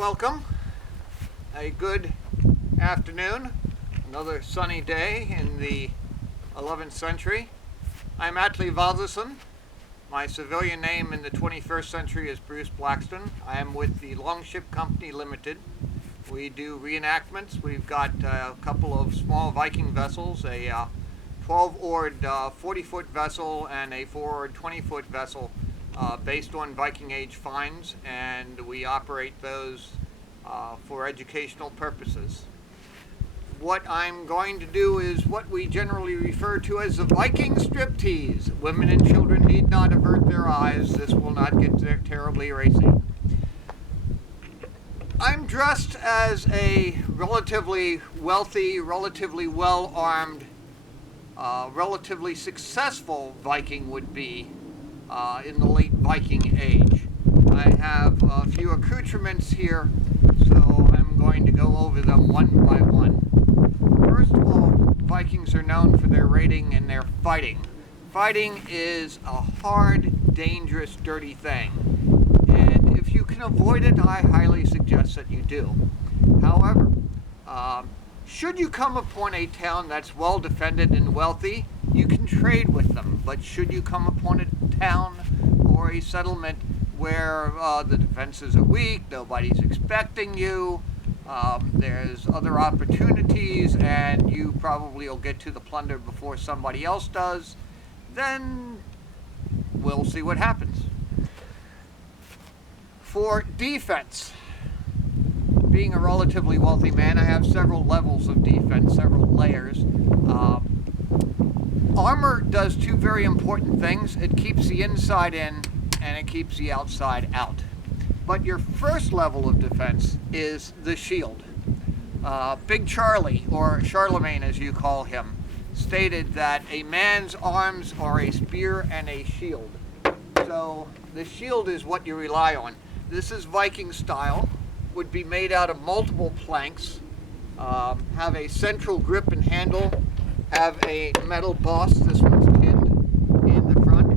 Welcome. A good afternoon. Another sunny day in the 11th century. I'm Atle Valderson. My civilian name in the 21st century is Bruce Blackistone. I am with the Longship Company Limited. We do reenactments. We've got a couple of small Viking vessels, a 12-oared 40-foot vessel and a 4-oared 20-foot vessel based on Viking Age finds, and we operate those for educational purposes. What I'm going to do is what we generally refer to as the Viking striptease. Women and children need not avert their eyes. This will not get terribly racy. I'm dressed as a relatively wealthy, relatively well-armed, relatively successful Viking would be in the late Viking Age. I have a few accoutrements here, so I'm going to go over them one by one. First of all, Vikings are known for their raiding and their fighting. Fighting is a hard, dangerous, dirty thing, and if you can avoid it, I highly suggest that you do. However, should you come upon a town that's well defended and wealthy, you can trade with them. But should you come upon a town or a settlement where the defenses are weak, nobody's expecting you, there's other opportunities, and you probably will get to the plunder before somebody else does, then we'll see what happens. For defense, being a relatively wealthy man, I have several levels of defense, several layers. Armor does two very important things. It keeps the inside in and it keeps the outside out. But your first level of defense is the shield. Big Charlie, or Charlemagne as you call him, stated that a man's arms are a spear and a shield. So the shield is what you rely on. This is Viking style, would be made out of multiple planks, have a central grip and handle, have a metal boss, this one's tinned in the front,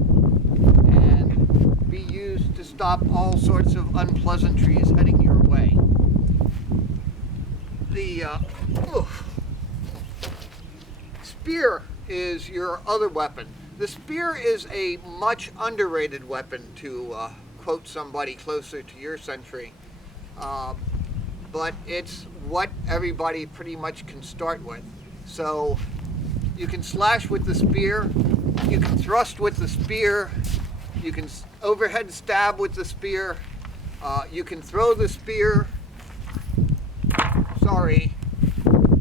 and be used to stop all sorts of unpleasantries heading your way. The spear is your other weapon. The spear is a much underrated weapon, to quote somebody closer to your century, but it's what everybody pretty much can start with. So you can slash with the spear, you can thrust with the spear, you can overhead stab with the spear, you can throw the spear.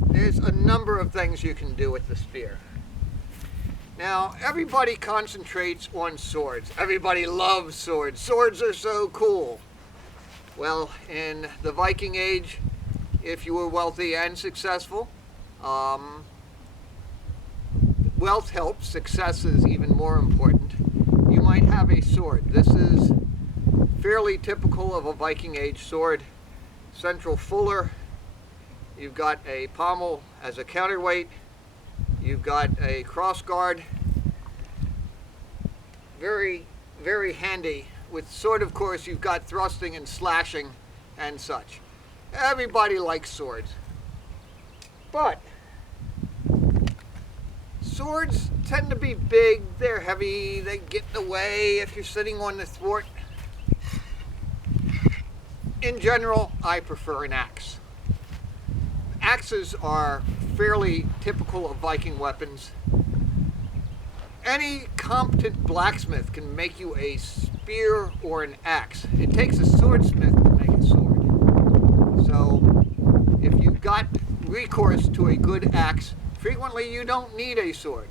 There's a number of things you can do with the spear. Now, everybody concentrates on swords. Everybody loves swords. Swords are so cool. Well, in the Viking Age, if you were wealthy and successful, wealth helps. Success is even more important. You might have a sword. This is fairly typical of a Viking Age sword. Central fuller. You've got a pommel as a counterweight. You've got a crossguard. Very, very handy. With sword, of course, you've got thrusting and slashing and such. Everybody likes swords. But swords tend to be big, they're heavy, they get in the way if you're sitting on the thwart. In general, I prefer an axe. Axes are fairly typical of Viking weapons. Any competent blacksmith can make you a spear or an axe. It takes a swordsmith to make a sword. So if you've got recourse to a good axe, frequently you don't need a sword.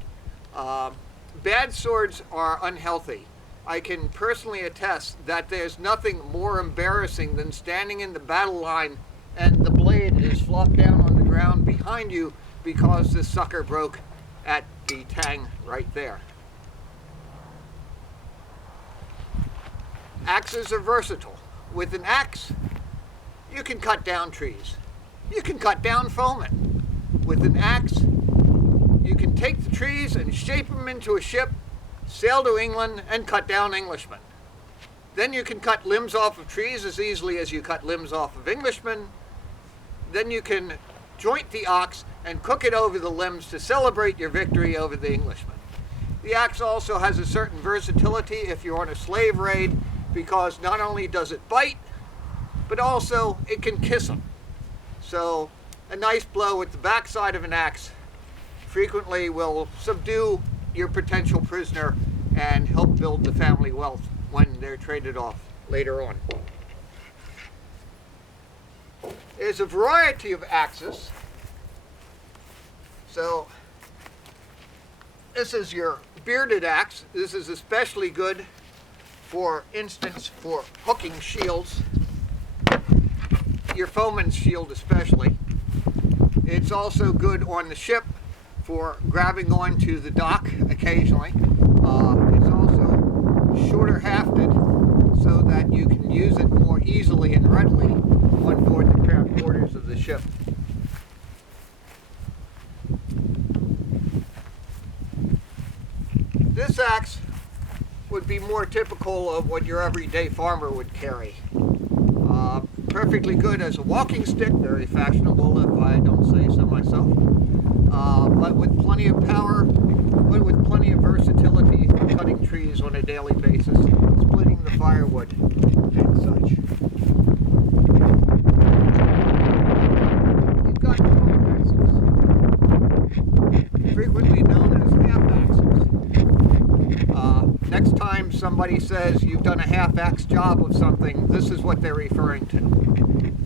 Bad swords are unhealthy. I can personally attest that there's nothing more embarrassing than standing in the battle line and the blade is flopped down on the ground behind you because the sucker broke at the tang right there. Axes are versatile. With an axe, you can cut down trees. You can cut down foemen. With an axe, you can take the trees and shape them into a ship, sail to England, and cut down Englishmen. Then you can cut limbs off of trees as easily as you cut limbs off of Englishmen. Then you can joint the ox and cook it over the limbs to celebrate your victory over the Englishman. The axe also has a certain versatility if you're on a slave raid, because not only does it bite, but also it can kiss them. So a nice blow with the backside of an axe frequently will subdue your potential prisoner and help build the family wealth when they're traded off later on. There's a variety of axes. So this is your bearded axe. This is especially good, for instance, for hooking shields, your foeman's shield especially. It's also good on the ship for grabbing onto the dock occasionally. It's also shorter hafted so that you can use it more easily and readily on board the craft quarters of the ship. This axe would be more typical of what your everyday farmer would carry. Perfectly good as a walking stick, very fashionable if I don't say so myself, but with plenty of power, but with plenty of versatility for cutting trees on a daily basis, splitting the firewood and such. You've got long axes, frequently known as half axes. Next time somebody says you've done a half-axe job of something, this is what they're referring to.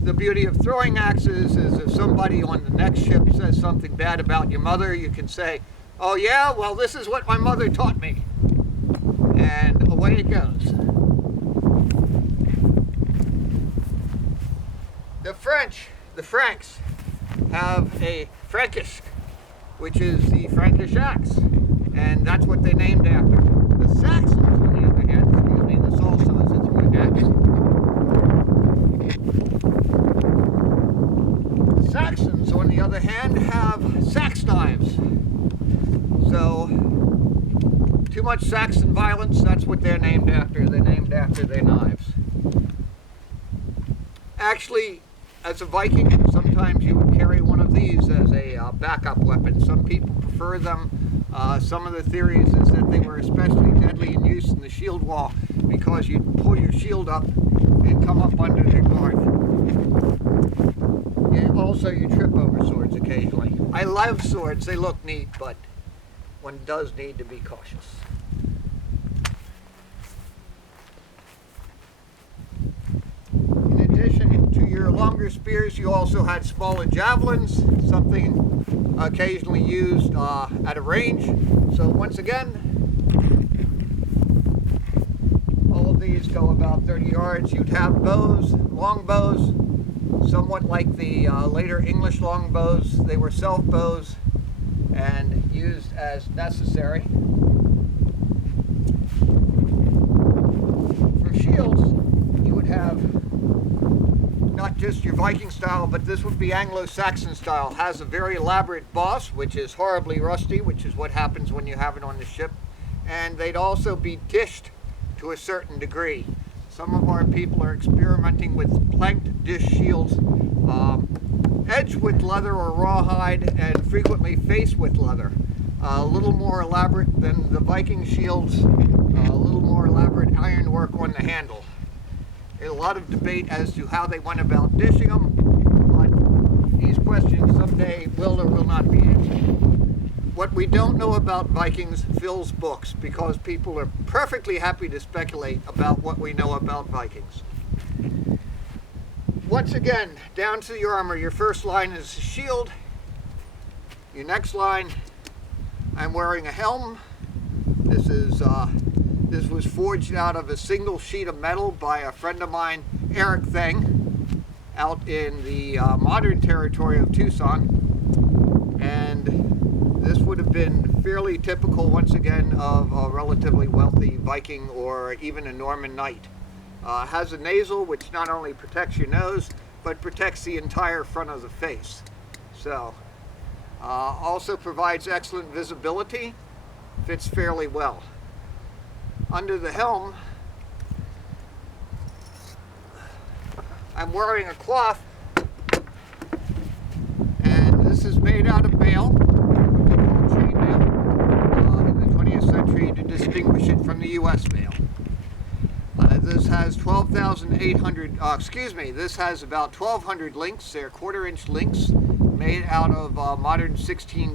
The beauty of throwing axes is if somebody on the next ship says something bad about your mother, you can say, "Oh yeah, well this is what my mother taught me." And away it goes. The Franks have a Frankish, which is the Frankish axe, and that's what they named after. The Saxons, on the other hand, this also is a throwing axe. The Saxons, on the other hand, have sax knives. So, too much Saxon violence, that's what they're named after. They're named after their knives. Actually, as a Viking, sometimes you would carry one of these as a backup weapon. Some people prefer them. Some of the theories is that they were especially deadly in use in the shield wall because you'd pull your shield up and come up under their guard. And also you trip over swords occasionally. I love swords, they look neat, but one does need to be cautious. In addition to your longer spears, you also had smaller javelins, something occasionally used at a range. So once again, all of these go about 30 yards. You'd have bows, long bows, somewhat like the later English long bows. They were self bows and used as necessary. For shields, you would have not just your Viking style, but this would be Anglo-Saxon style. Has a very elaborate boss, which is horribly rusty, which is what happens when you have it on the ship. And they'd also be dished to a certain degree. Some of our people are experimenting with planked dish shields, edged with leather or rawhide, and frequently faced with leather. A little more elaborate than the Viking shields, a little more elaborate ironwork on the handle. A lot of debate as to how they went about dishing them, but these questions someday will or will not be answered. What we don't know about Vikings fills books because people are perfectly happy to speculate about what we know about Vikings. Once again, down to the armor. Your first line is a shield. Your next line, I'm wearing a helm. This was forged out of a single sheet of metal by a friend of mine, Eric Thing, out in the modern territory of Tucson. And this would have been fairly typical, once again, of a relatively wealthy Viking or even a Norman knight. Has a nasal, which not only protects your nose, but protects the entire front of the face. So, also provides excellent visibility, fits fairly well. Under the helm, I'm wearing a cloth, and this is made out of mail, what they call chain mail, in the 20th century to distinguish it from the U.S. mail. This has 12,800, this has about 1,200 links. They're quarter-inch links made out of modern 16